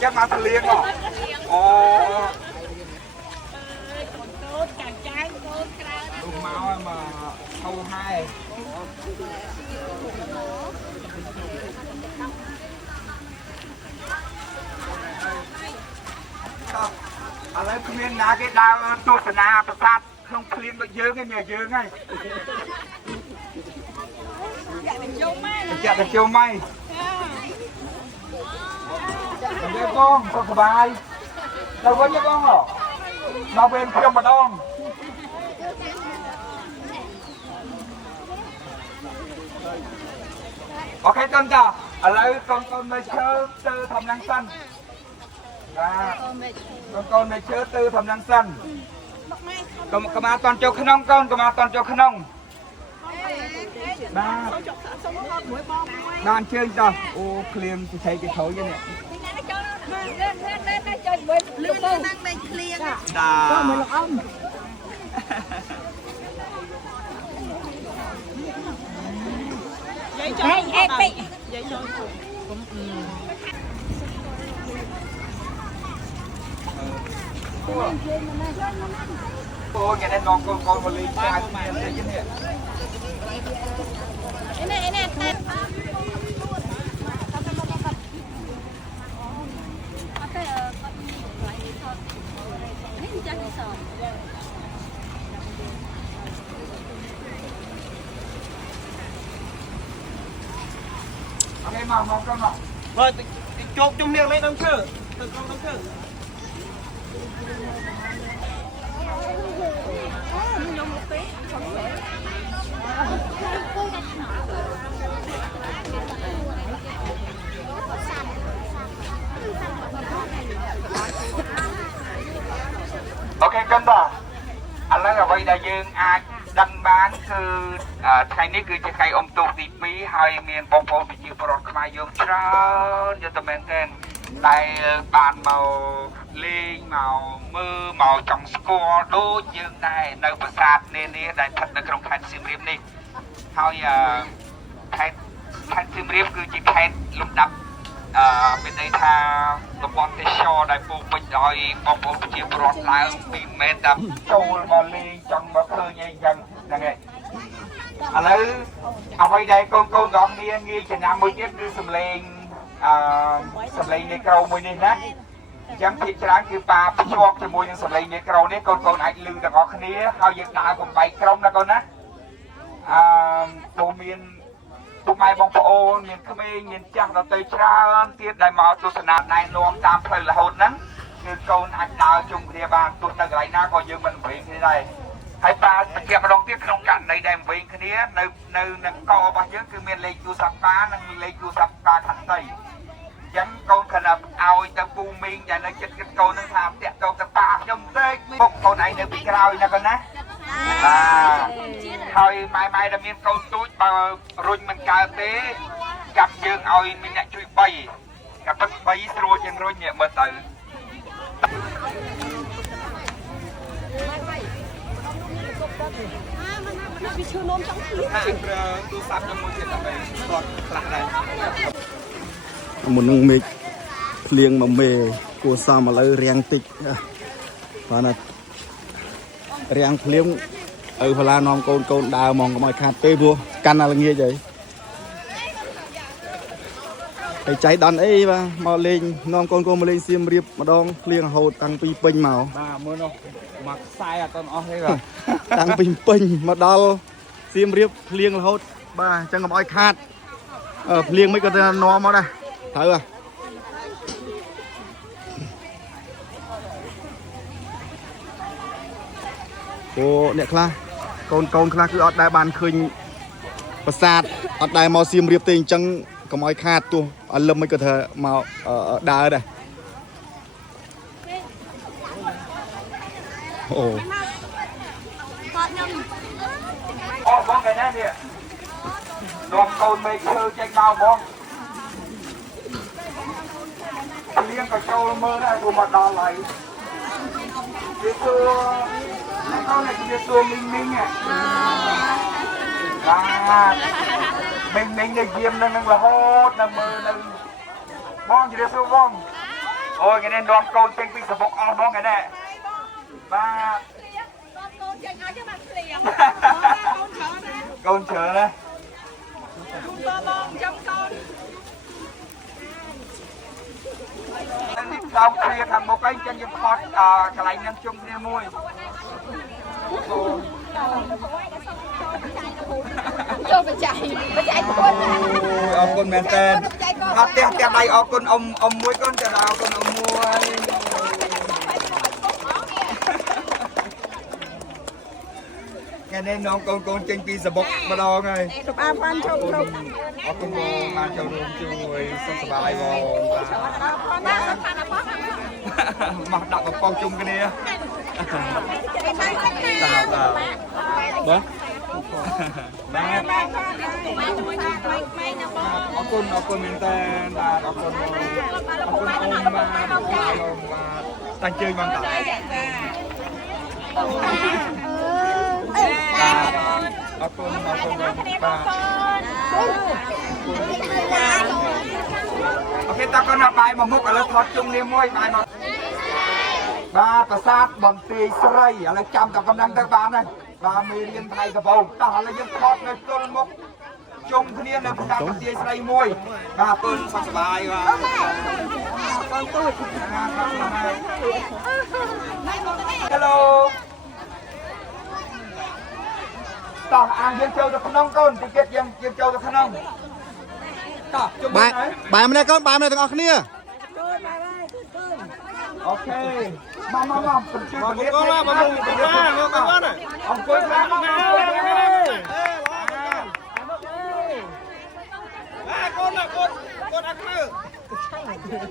chắc mà thằng liên rồi đúng máu mà thâu haiอะไรเพียงนาcáiดาวตัวสนาประสาทkhông liên được dơ cái nhà dơ ngay chạy được chiều may để con sờ bài đâu có cho con hả đâu bên trong mà đông ok con cả ở đây con mới chơi từ thầm năng xanh con mới chơi từ thầm năng xanh cầm mà toàn châu khăn ông con cầm mà toàn châu khăn ông bạn chơi sao ô clean thì thấy cái thấu như này cô nghe đây non con một ly trà như thế này ok mà con nào rồi chụp chung liền lên đông chữ từ con đông chữ ok cân đó anh nói là bây giờ dương ai đăng bánคือថ្ងៃនេះគឺជាថ្ងៃអុំទូកទី2ហើយមានបងប្អូនប្រជាពលរដ្ឋខ្មែរយើងច្រើនយល់តែមែនទេដែលបានមកលេងមកមើលមកចង់ស្គាល់ដូចយើងដែរនៅប្រាសាទនានាដែលស្ថិតនៅក្នុងខេត្តសៀមរាបនេះហើយខេត្តសៀមរាបគឺជាខេត្តលំដាប់មានន័យថាតំបន់ទេសចរដែលពោពេញដោយបងប្អូនប្រជាពលរដ្ឋឡើងពីមែនតែចូលមកលេងចង់មកឃើញអីចឹងហ្នឹងហើយឥឡូវអ្វីដែលកូនរបស់គ្នាងាយចំណាំមួយទៀតគឺសំឡេងមីក្រូមួយនេះណាអញ្ចឹងភាគច្រើនគឺប៉ាភ្ជាប់ជាមួយនឹងសំឡេងមីក្រូនេះកូនអាចឮទាំងអស់គ្នាហើយយើងដើរកំបែកក្រុមណាកូនណាទូមានពុកម៉ែបងប្អូនមានក្មេងមានចាស់ដទៃច្រើនទៀតដែលមកទស្សនាណែនាំតាមផ្លូវរហូតហ្នឹងគឺកូនអាចដើរជុំគ្នាបានទោះនៅកន្លែងណាក៏យើងមិនវិញគ្នាដែរហើយប៉ាបញ្ជាក់ម្ដងទៀតក្នុងករណីដែលវិញគ្នានៅនឹងករបស់យើងគឺមានលេខទូរស័ព្ទប៉ានិងលេខទូរស័ព្ទប៉ាខាងស្ដីអញ្ចឹងកូនគណឲ្យទៅពូមីងដែលនៅចិត្តគិតកូននឹងថាតាក់ទងទៅប៉ាខ្ញុំទេពុកកូនឯងនៅពីក្រោយណាកូនណាហើយម៉ែដែលមានកូនទូចបើរុញមិនកើតទេចាប់យើងឲ្យមានអ្នកជួយ3កាពិត3ស្រួលជាងរុញមើលទៅពីឈឺនោមចង់ឃ្លៀងហើយប្រើទូរស័ព្ទជាមួយទៀតដើម្បីគាត់ខ្លះដែរមុននឹងមេឃភ្លៀងមកមេគួរសមឥឡូវរាំងតិចបាទណារាំងភ្លៀងឪផល្លានាំកូនដើរហ្មងកុំឲ្យខាតពេកព្រោះកាន់តែល្ងាចហើយចៃដន្យអីបាទមកលេងនាំកូនមកលេងសៀមរាបម្ដងភ្លៀងរហូតតាំងពីពេញមកបាទមើលនោះមកខ្សែអត់ទាន់អស់ទេបាទតាំងពីពេញមកដល់សៀមរាបភ្លៀងរហូតបាទអញ្ចឹងកុំឲ្យខាតភ្លៀងមិនក៏ទៅនាំមកដែរត្រូវអូអ្នកខ្លះកូនខ្លះគឺអត់ដែលបានឃើញប្រាសាទអត់ដែលមកសៀមរាបទេអញ្ចឹងកុំឲ្យខាតទោះអលឹមមិនក៏ថាមកដើរដែរអូបងកែណានេះនាំកូនមេឃើចេញមកបងលៀងក៏ចូលមើលដែរព្រោះមកដល់ហើយវាសួរអ្នកកូននេះវាសួរមីង បាទមិញនេះយាមនឹងរហូតដល់មើលនៅបងជិះសួរបងអូយគេនេះនាំកូនចេញពីសបុកអស់ហ្មងគេនេះបាទកូនចេញឲ្យចាំបាត់ស្លៀងកូនច្រើនណាបងចាំកូននេះផ្ដោតគ្នាខាងមុខឯងចឹងយើងថតកន្លែងនឹងជុំគ្នាមួយចូលបច្ច័យខ្លួនអរគុណមែនតើអត់ផ្ទះដៃអរគុណអ៊ំមួយកូនចាអរគុណអ៊ំមួយថ្ងៃនេះน้องកូនចេញពីសបុកម្ដងហើយបានចូលរួមអរគុណបងបានចូលរួមជួយសុខសប្បាយបងបាទមកដាក់កំប៉ុងជុំគ្នាបាទបាទអរគុណមែនតើបាទអរគុណអូនបាទតាំងជើងបងតាអរគុណបាទអូខេតើកូនបាយមកមុខឥឡូវថតជុំគ្នាមួយបាយមកបាទប្រាសាទបន្ទាយស្រីឥឡូវចាំតែប៉ុណ្ណឹងទៅបានហើយបាទមេរៀនថៃកបោតោះឥឡូវយើងថតនៅទល់មុខជុំគ្នានៅប្រាសាទបន្ទាយស្រីមួយបាទកូនសុខសប្បាយបាទកូនទូច Hello តោះអាយើងចូលទៅក្នុងកូនតិចទៀតយើងចូលទៅក្នុងតោះជុំគ្នាបាយម្នាក់កូនបាយម្នាក់ទាំងអស់គ្នាអូខេមកបញ្ជូនគ្នាមកអង្គុយខាងមកអង្គុយខាងមកកូនអាខ្មៅ